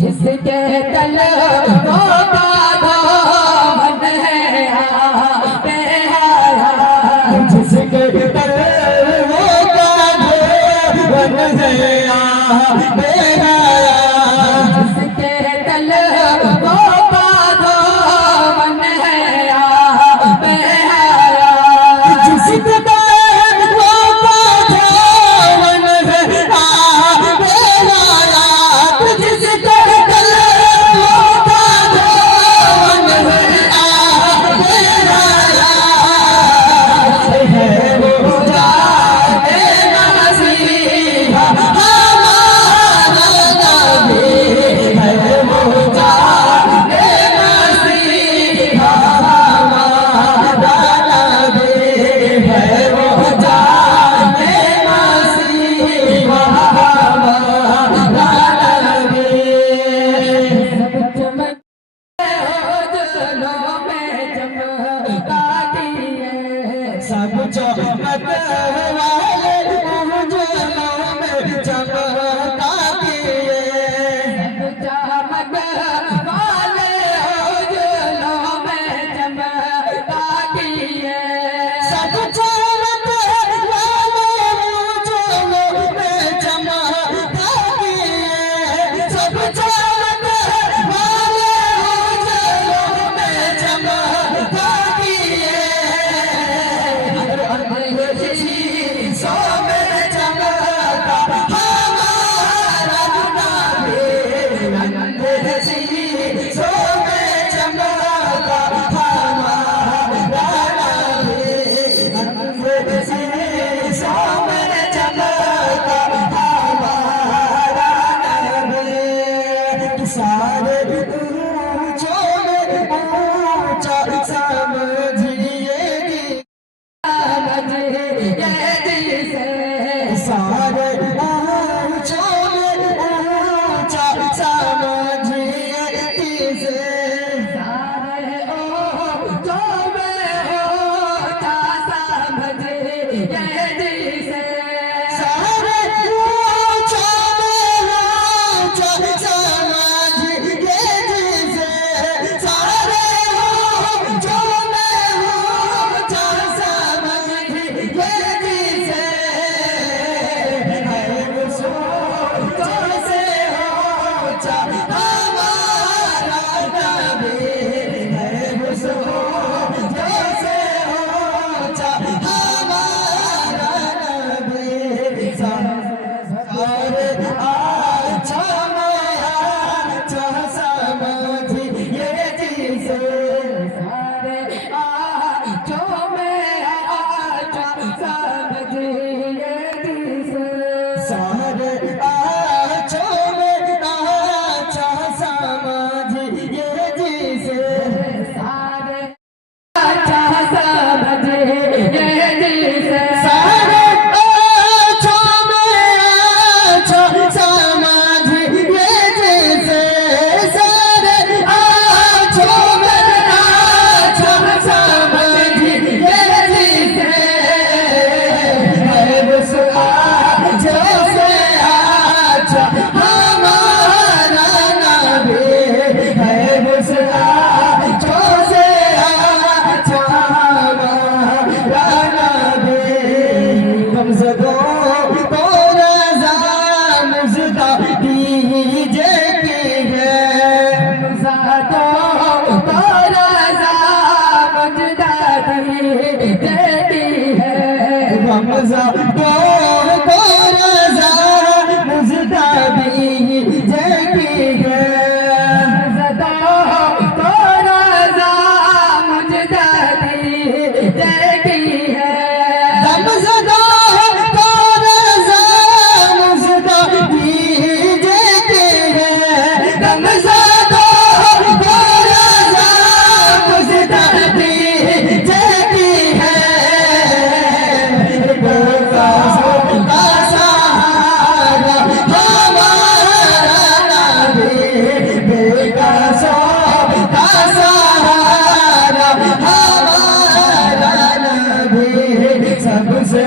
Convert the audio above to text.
जिसके तल वो बाधा मन है जिसके तल वो बाधा मन है जिसके तल वो बाधा मन है जिसके से सारे आँचों में आँचा समझिए जिसे सारे आँचों में आँचा समझिए जिसे सारे आँचा समझिए जिसे सारे आँचों में आँचा समझिए जिसे सारे आँचों में आँचा समझिए जिसे है उस आँचों से आँचा हमारा नबी है उस आँचों से आँचा हमारा नबी कमज़दों को रज़ा मुज़दा दीजिए की है कमज़दों को रज़ा मुज़दा दीजिए की है कमज़दों को रज़ा मुज़दा दीजिए की है कमज़दों को रज़ा मुज़दा दीजिए की है कमज़दों को रज़ा मुज़दा दीजिए की है कमज़दों को रज़ा मुज़दा दीजिए की है बेक़ासों का सहारा हमारा नबी बेक़ासों का सहारा हमारा नबी सबसे